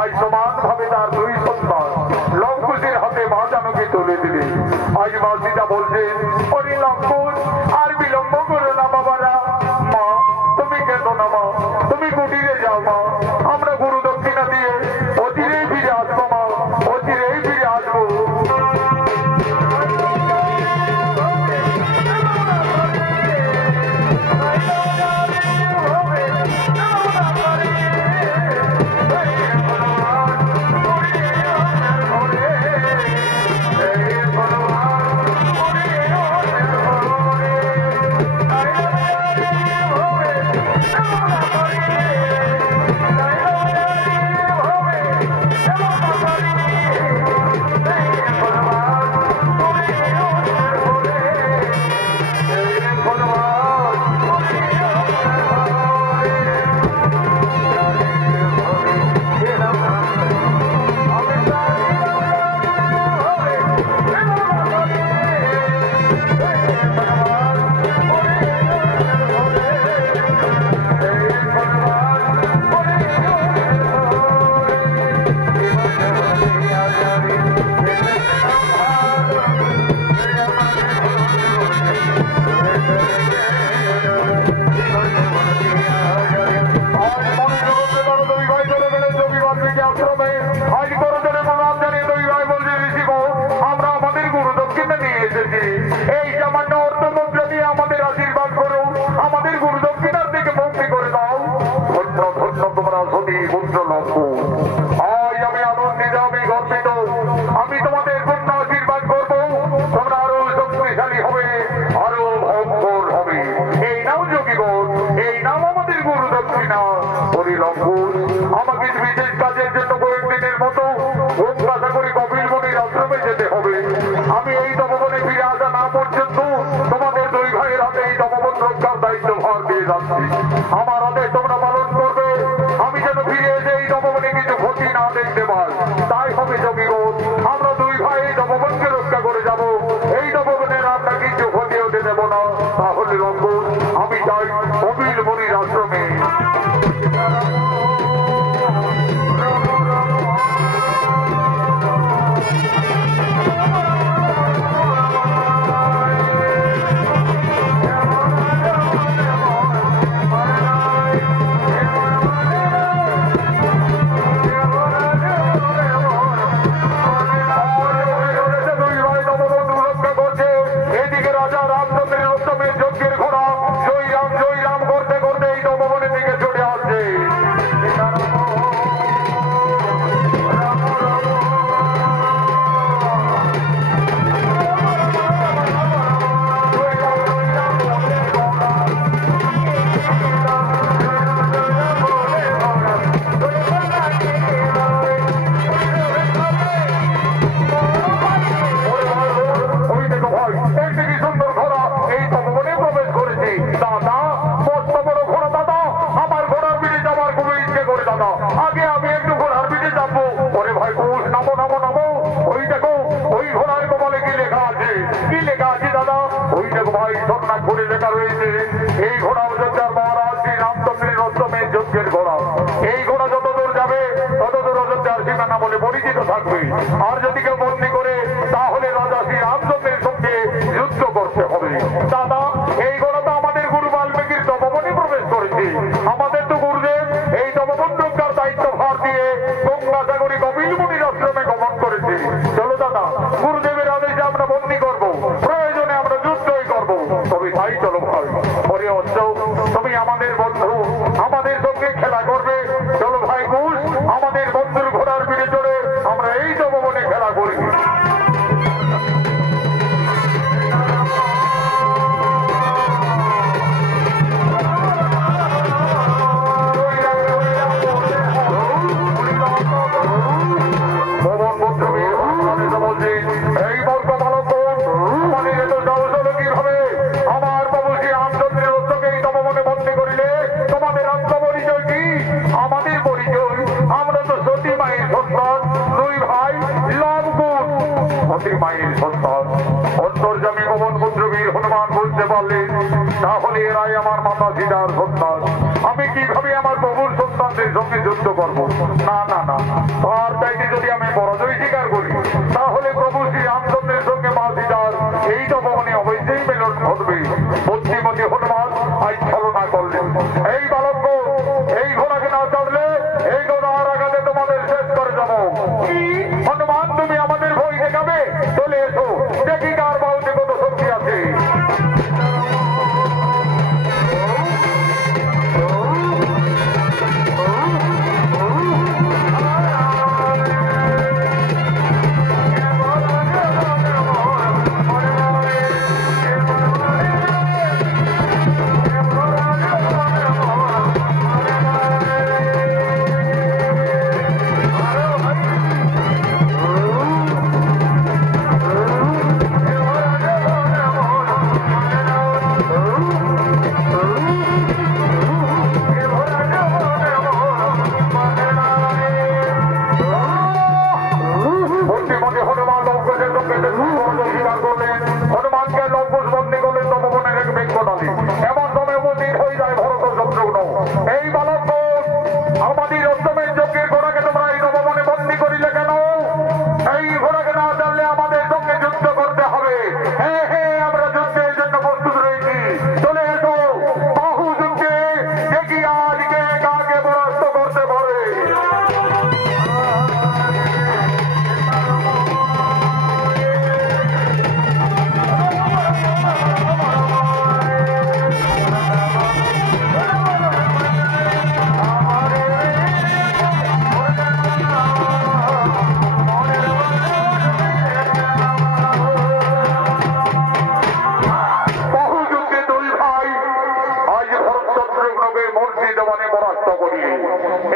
আজ সমান ভাবে তার দুই সন্তান লঙ্কুশের হাতে মা জানকী তুলে দিলেন। আজ মা সীতা বলছেন, ওরে লঙ্কুশ, আর বিলম্ব করো না বাবারা। মা তুমি কেন না মা, তুমি কুটিরে যাও মা, আমরা গুরু দক্ষিণা দিয়ে অচিরেই ফিরে আসবো মা, অচিরেই ফিরে আসবো। আমাকে বিশেষ কাজের জন্য কয়েকদিনের মতো করি কপিল মুনির আশ্রমে যেতে হবে। আমি এই তপবনে ফিরে আসা না পর্যন্ত তোমাদের দুই ভাইয়ের হাতে এই তপবন রক্ষার দায়িত্ব ভার দিয়ে যাচ্ছি। আমার হাতে তোমরা পালন করবে, আমি যেন ফিরে এসে এই তপবনে কিছু ক্ষতি না দেখতে পাই। তাই হবে জমিগণ, আমরা দুই ভাই এই তপবনকে রক্ষা করে যাব। এই তপবনের আমরা কিছু ক্ষতি হতে দেব না। তাহলে লঙ্ঘন আমি যাই কপিল মুনির আশ্রমে। এই ঘোড়া অযোধ্যার মহারাজ শ্রী রামচন্দ্রের অষ্টমের যজ্ঞের ঘোড়া। এই ঘোড়া যতদূর যাবে ততদূর অযোধ্যার সীমানা বলে পরিচিত থাকবে। আর যদি কেউ বন্দী করে তাহলে রাজা শ্রী রামচন্দ্রের সঙ্গে যুদ্ধ করতে হবে। দাদা, এই ঘোড়া তো আমাদের গুরু বাল্মীকির তপবনে প্রবেশ করেছে। আমাদের তো গুরুদেব এই তপবন রক্ষার দায়িত্ব ভার দিয়ে গঙ্গাসাগরী কপিল মুনির আশ্রমে গমন করেছে। চলো দাদা, গুরুদেবের আদেশে আমরা বন্দী করবো, প্রয়োজনে আমরা যুদ্ধই করবো। তবে তাই চলো ভাই। তুমি আমাদের বন্ধু, আমাদের সঙ্গে খেলা করবে। চলো ভাই কুশ, আমাদের বন্ধুর ঘোড়ার পিঠে চড়ে আমরা এই তপবনে খেলা করি। এই বর্গ ভালো আমাদের এত সাহস হলো কিভাবে? আমার প্রভু শ্রী রামচন্দ্রের হস্তকে এই তপবনে বন্দী করিলে তোমাদের আত্মপরিচয় কি? আমাদের পরিচয়, আমরা তো সতী মায়ের সন্তান, দুই ভাই লবকুশ। সতী মায়ের সন্তান অন্তর্যামী পবন পুত্র বীর হনুমান বুঝতে পারলেন তাহলে এরাই আমার মাতা সীতার সন্তান। আমি কিভাবে আমার প্রভুর সন্তানদের রামচন্দ্রের সঙ্গে যুদ্ধ করবো। না না না, তার চাইতে যদি আমি পরাজয় স্বীকার করি তাহলে প্রভু শ্রী রামচন্দ্রের সঙ্গে মা সীতার এই তপবনে অবশ্যই মিলন ঘটবে। বুদ্ধিমতী হনুমান আজ ছলনা করলেন। এই বালক, এই ঘোড়াকে না চড়লে এই ঘোড়ার আঘাতে তোমাদের শেষ করে যাবো। হনুমান, তুমি আমাদের ভয় দেখাবে? চলে এসো, দেখি কার বাহুতে কত শক্তি আছে। হনুমানকে লঙ্কুশ বন্দী করলেন তপবনের এক বৃক্ষতলে। এমন সময় উপস্থিত হয়ে যায় ভরত ও শত্রুঘ্ন। এই বালক, আমাদের অষ্টমের যজ্ঞের ঘোড়াকে তোমরা এই তপবনে বন্দী করিলে কেন? এই ঘোড়াকে না জানলে আমাদের সঙ্গে যুদ্ধ করতে হবে। হ্যাঁ হ্যাঁ, আমরা যুদ্ধের জন্য প্রস্তুত রয়েছি। চলে এসো, বাহু যুদ্ধে দেখি আজকে কাকে পরাস্ত করতে পারে।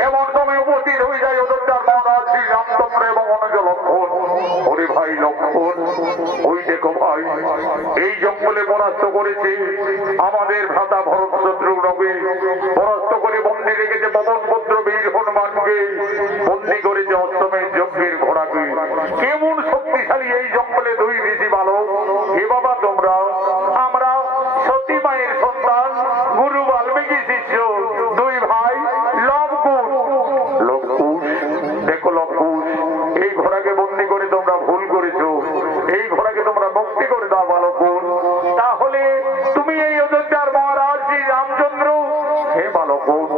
এমন সময় উপস্থিত হয়ে যায় অযোধ্যার মহারাজ শ্রী রামচন্দ্র এবং অনুজ লক্ষণ। ওরে ভাই লক্ষণ, ওই দেখো ভাই, এই জঙ্গলে পরাস্ত করেছে আমাদের ভ্রাতা ভরত শত্রুঘ্নকে। পরাস্ত করে বন্দী রেখেছে পবনপুত্র বীর হনুমানকে, বন্দী করেছে অষ্টমের যজ্ঞের ঘোড়াকে। কেমন শক্তিশালী এই জঙ্গলে দুই ঋষি বালক। এ বাবা তোমরা, আমরা সতী মায়ের সন্তান, গুরু বাল্মীকি শিষ্য, দুই ভাই লবকুশ। দেখো লবকুশ, এই ঘোড়াকে বন্দী করে তোমরা ভুল করেছো। এই ঘোড়াকে তোমরা মুক্তি করে দাও বালকুন। তাহলে তুমি এই অযোধ্যার মহারাজ শ্রী রামচন্দ্র। হে বালকুন,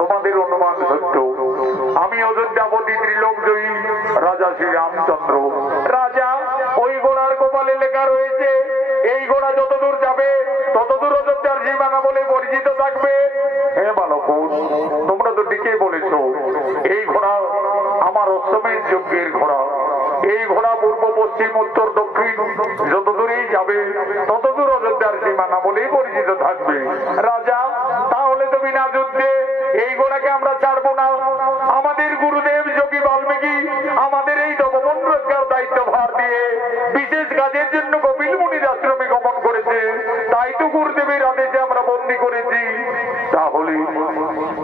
তোমাদের অনুমান সত্য। আমি অযোধ্যাপতি ত্রিলোকজয়ী রাজা শ্রী রামচন্দ্র। রাজা, ওই ঘোড়ার কপালে লেখা রয়েছে এই ঘোড়া যতদূর যাবে ততদূর অযোধ্যার সীমানা বলে পরিচিত থাকবে। হে বালকুন, তোমরা তো ঠিকই বলেছ। এই ঘোড়া আমার অষ্টমের যজ্ঞের ঘোড়া। এই ঘোড়া পূর্ব পশ্চিম উত্তর দক্ষিণ যতদূরেই যাবে ততদূর অযোধ্যার সীমানা বলেই পরিচিত থাকবে। রাজা, তাহলে তুমি না যুদ্ধে এই ঘোড়াকে আমরা ছাড়বো না। আমাদের গুরুদেব যোগী বাল্মীকি আমাদের এই তপবন রক্ষার দায়িত্ব ভার দিয়ে বিশেষ কাজের জন্য কপিল মুনির আশ্রমে গমন করেছে। তাই তো গুরুদেবের আদেশে আমরা বন্দী করেছি। তাহলে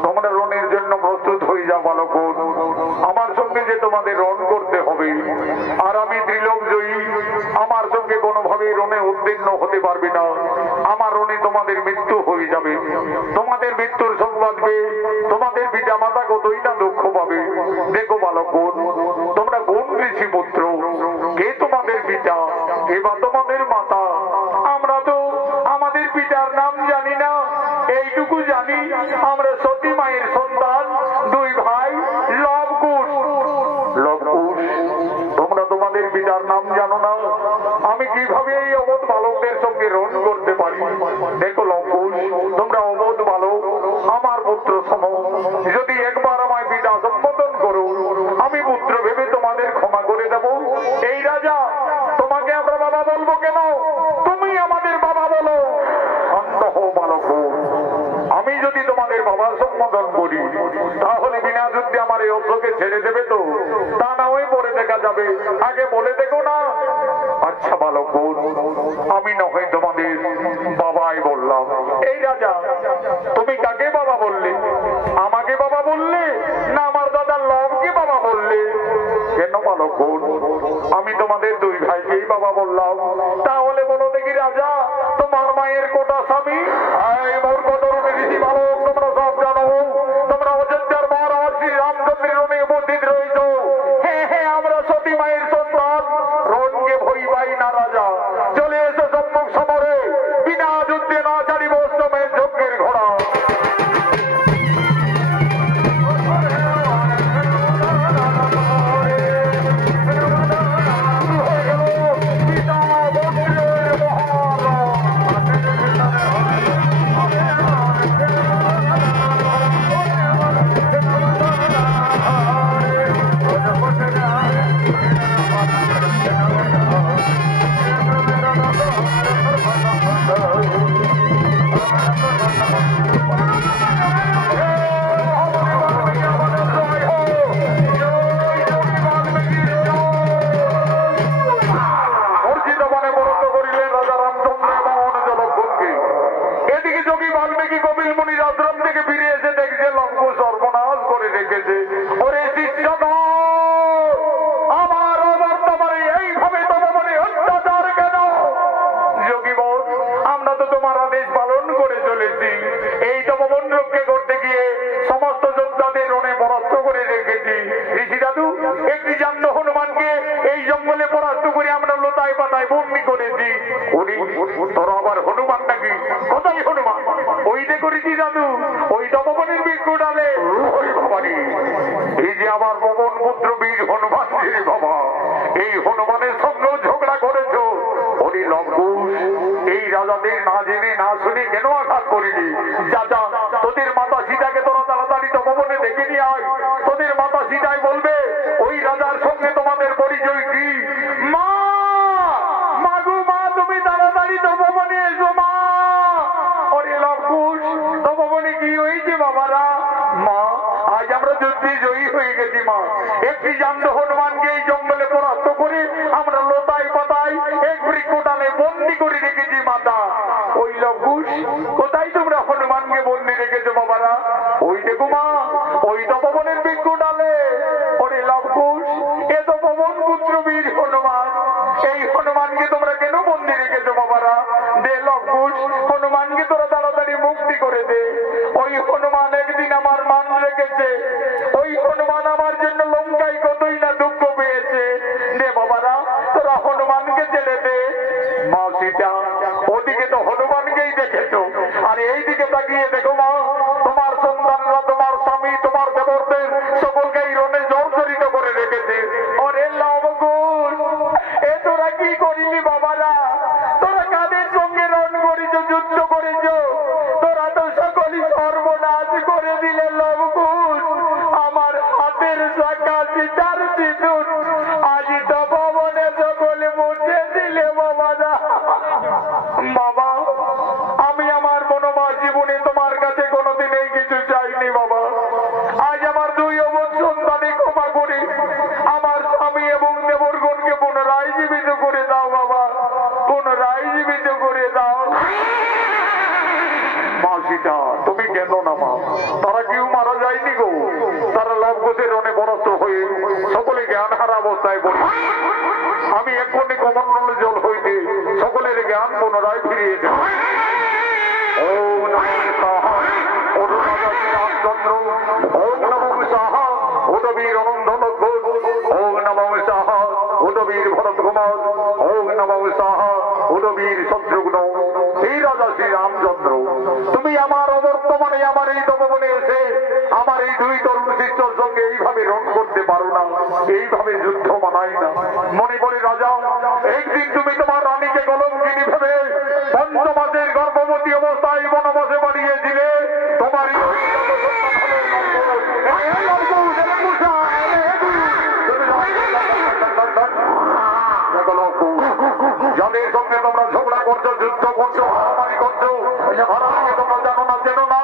তোমরা রণের জন্য প্রস্তুত হয়ে যাও বালকুন। আমার সঙ্গে যে তোমাদের রণ করতে হবে। আর আমি ত্রিলোকজয়ী, আমার সঙ্গে কোনোভাবেই রণে উত্তীর্ণ হতে পারবে না। আমার রণে তোমাদের মৃত্যু হয়ে যাবে। তোমাদের মৃত্যুর সংবাদ পেয়ে তোমাদের পিতা মাতা কতই না দুঃখ পাবে। দেখো বালকুন, তোমরা কোন ঋষি পুত্র? কে তোমাদের পিতা? এবার তোমাদের মাতা? আমরা তো আমাদের পিতার নাম জানি না। এইটুকু জানি আমরা সতী মায়ের সন্তান, দুই ভাই লবকুশ। লবকুশ, তোমরা তোমাদের পিতার নাম জানো না? আমি কিভাবে এই অবোধ বালকদের সঙ্গে রণ করতে পারি? দেখো লবকুশ, তোমরা অবোধ বালক, আমার পুত্র সম। যদি একবার আমায় পিতা সম্বোধন করো, আমি পুত্র ভেবে তোমাদের ক্ষমা করে দেব। এই রাজা, তোমাকে আমরা বাবা বলবো কেন? তুমি আমাদের বাবা বলো। শান্ত হও বালকুন। আমি যদি তোমাদের বাবার সম্বোধন করি তাহলে বিনা যুদ্ধে আমার এই অস্ত্রকে ছেড়ে দেবে তো? তা না হয় পরে দেখা যাবে, আগে বলে দেখো না। আচ্ছা বালকুন, আমি না হয় তোমাদের বাবাই বললাম। এই রাজা, তুমি কাকে বাবা বললে? আমাকে বাবা বললে না আমার দাদা লবকে বাবা বললে? কেন বালকুন, আমি তোমাদের দুই ভাইকেই বাবা বললাম। তাহলে বলো দেখি রাজা, তোমার মায়ের কোটা স্বামী? এই মূর্খ তরুণ ঋষি বালক, তোমরা সব জানো। তোমরা অযোধ্যার মহারাজ হনুমানের সঙ্গেও ঝগড়া করেছো। ওরে লঙ্কুশ, এই রাজাদের না জেনে না শুনে কেন আঘাত করিনি? যা যা, তোদের মাতা সীতাকে তোরা তাড়াতাড়ি তপবনে ডেকে নিয়ে আয়। তোদের মাতা সীতাই বলবে ওই রাজার সঙ্গে তোমাদের পরিচয় কি। মা, মাগু মা, তুমি তাড়াতাড়ি তপবনে এসো মা। ওরে লঙ্কুশ, তপবনে কি হয়েছে বাবারা? মা, আজ আমরা যুদ্ধে জয়ী হয়ে গেছি মা। একটি জান্ত হনুমানকে এই জঙ্গলে পরাস্ত করে আমরা লতায় পাতায় এক বৃক্ষটালে বন্দি করে রেখেছি মাতা। ওই লঙ্কুশ, কোথায় তোমরা হনুমানকে বন্দি রেখেছো বাবারা? ওই দেখো মা, ওই তপবনের বৃক্ষটালে। ওরে লঙ্কুশ, এ তো পবন পুত্র বীর হনুমান। এই হনুমানকে তোমরা কেন বন্দি রেখেছো বাবারা? দে লঙ্কুশ, হনুমানকে তোরা তাড়াতাড়ি মুক্তি করে দে। ওই হনুমান একদিন আমার মান রেখেছে। ওই হনুমান আমার জন্য লঙ্কায় কতই না দুঃখ পেয়েছে। দে বাবারা, তোরা হনুমানকে ছেড়ে দে। মা সীতা, ওদিকে তো হনুমানকেই দেখেছো, আর এইদিকে তাকিয়ে দেখো মা, তোমার সন্তানরা, তোমার স্বামী, তোমার দেবরদের সকলকেই রণে জর্জরিত করে রেখেছে। ওরে লবকুশ, এ তোরা কি করিলি বাবারা? তোরা কাদের সঙ্গে রণ করেছ, যুদ্ধ করেছ? তোরা তো সকলই সর্বনাশ করে দিলে লবকুশ। আমার হাতের শাখা সীতার সিঁদুর আজ তো ভবনে সকলে মুছে দিলে বাবারা। বাবা, আমি আমার বনমা জীবনে তোমার কাছে কোনোদিন এই কিছু চাইনি বাবা। আজ আমার দুই অবধ সন্তানে ক্ষমা করে আমার স্বামী এবং দেবরগণকে পুনরায় জীবিত করে দাও বাবা, পুনরায় জীবিত করে দাও। মা সীতা, তুমি কেন না মা? তারা কেউ মারা যায়নি গো। তারা লবকুশের রণে পরাস্ত হয়ে সকলে জ্ঞান হারা অবস্থায় পড়ে। আমি এক্ষুনি কমণ্ডলে জল হইতে সকলের জ্ঞান পুনরায় ফিরিয়ে দেব। ওম নমঃ সাহা, ওম রাজা শ্রীরামচন্দ্র, ওম নমঃ সাহা, উদবীর অনন্দন, ওম নমঃ সাহা, উদবীর ভরত কুমার, ওম নমঃ সাহা, উদবীর শত্রুঘ্ন। এই রাজা শ্রীরামচন্দ্র, তুমি আমার অবর্তমানে আমার এই তপবনে এসে আমার এই দুই তরুণ শিষ্যর সঙ্গে এইভাবে রণ করতে পারো না, এইভাবে যুদ্ধ মানাই না। মনে পড়ে রাজা, একদিন তুমি তোমার রানীকে কলঙ্কিনী ভেবে পঞ্চমাসের গর্ভবতী অবস্থায় বনবাসে পাঠিয়েছিলে। তোমারই যাদের সঙ্গে তোমরা ঝগড়া করছো, যুদ্ধ করছো, মারামারি করছো, তোমরা জানো না, চেনো না,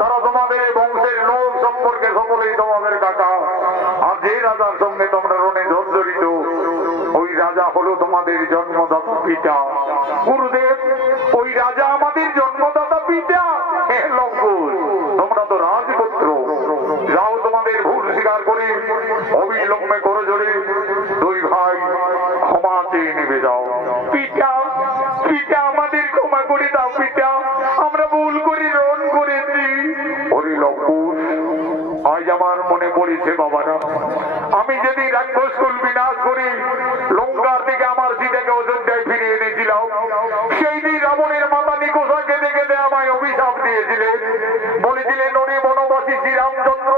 তারা তোমাদের বংশের লোক সম্পর্কে সকলেই তোমাদের কাকা। আর যে রাজার সঙ্গে তোমরা রণে জর্জরিত, ওই রাজা হলো তোমাদের জন্মদাতা পিতা। গুরুদেব, ওই রাজা আমাদের জন্মদাতা পিতা। হে লঙ্কুশ, তোমরা তো রাজপুত্র। যাও, তোমাদের ভুল স্বীকার করে অবিলম্বে করে জোরে দুই ভাই ক্ষমা চেয়ে নেবে যাও। পিতা, পিতা, আমাদের ক্ষমা করে দাও পিতা, আমরা ভুল করে রণ করেছি। ওরে লঙ্কুশ, আজ আমার মনে পড়েছে বাবারা, আমি যেদিন রাক্ষস কুল বিনাশ করি লঙ্কার থেকে আমার সীতাকে অযোধ্যায় ফিরিয়ে এনেছিলাম, সেই দিন রাবণের মাতা নিকোষা কেঁদে কেঁদে আমায় অভিশাপ দিয়েছিলেন। বলেছিলেন, ওরে বনবাসী শ্রীরামচন্দ্র,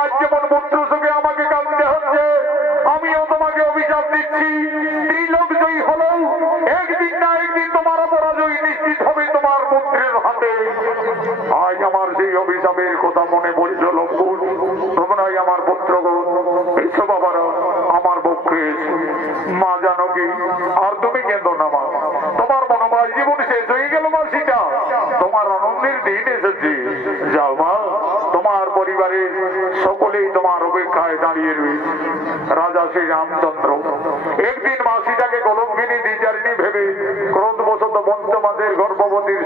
আজ যেমন পুত্র সুখে আমাকে কাঁদতে হচ্ছে, আমিও তোমাকে অভিশাপ দিচ্ছি। ত্রিলোক জয়ী হলেও একদিন না একদিন তোমার পরাজয় নিশ্চিত হবে তোমার পুত্রের হাতে। আজ আমার সেই অভিশাপের কথা মনে পড়েছে লঙ্কুশ। তোমরাই আমার পুত্রগণ, এসো বাবারা আমার পক্ষে। মা জানকী, আর তুমি কেঁদো না মা, তোমার বনবাস জীবন শেষ হয়ে গেল মা সীতা, তোমার আনন্দের দিন এসেছে। যাও মা, তোমার পরিবারের সকলেই তোমার অপেক্ষায় দাঁড়িয়ে রয়েছে। রাজা শ্রীরামচন্দ্র একদিন মা সীতাকে কলঙ্কিনী দ্বিচারিণী ভেবে ক্রোধবশত পঞ্চমাসের গর্ভবতীর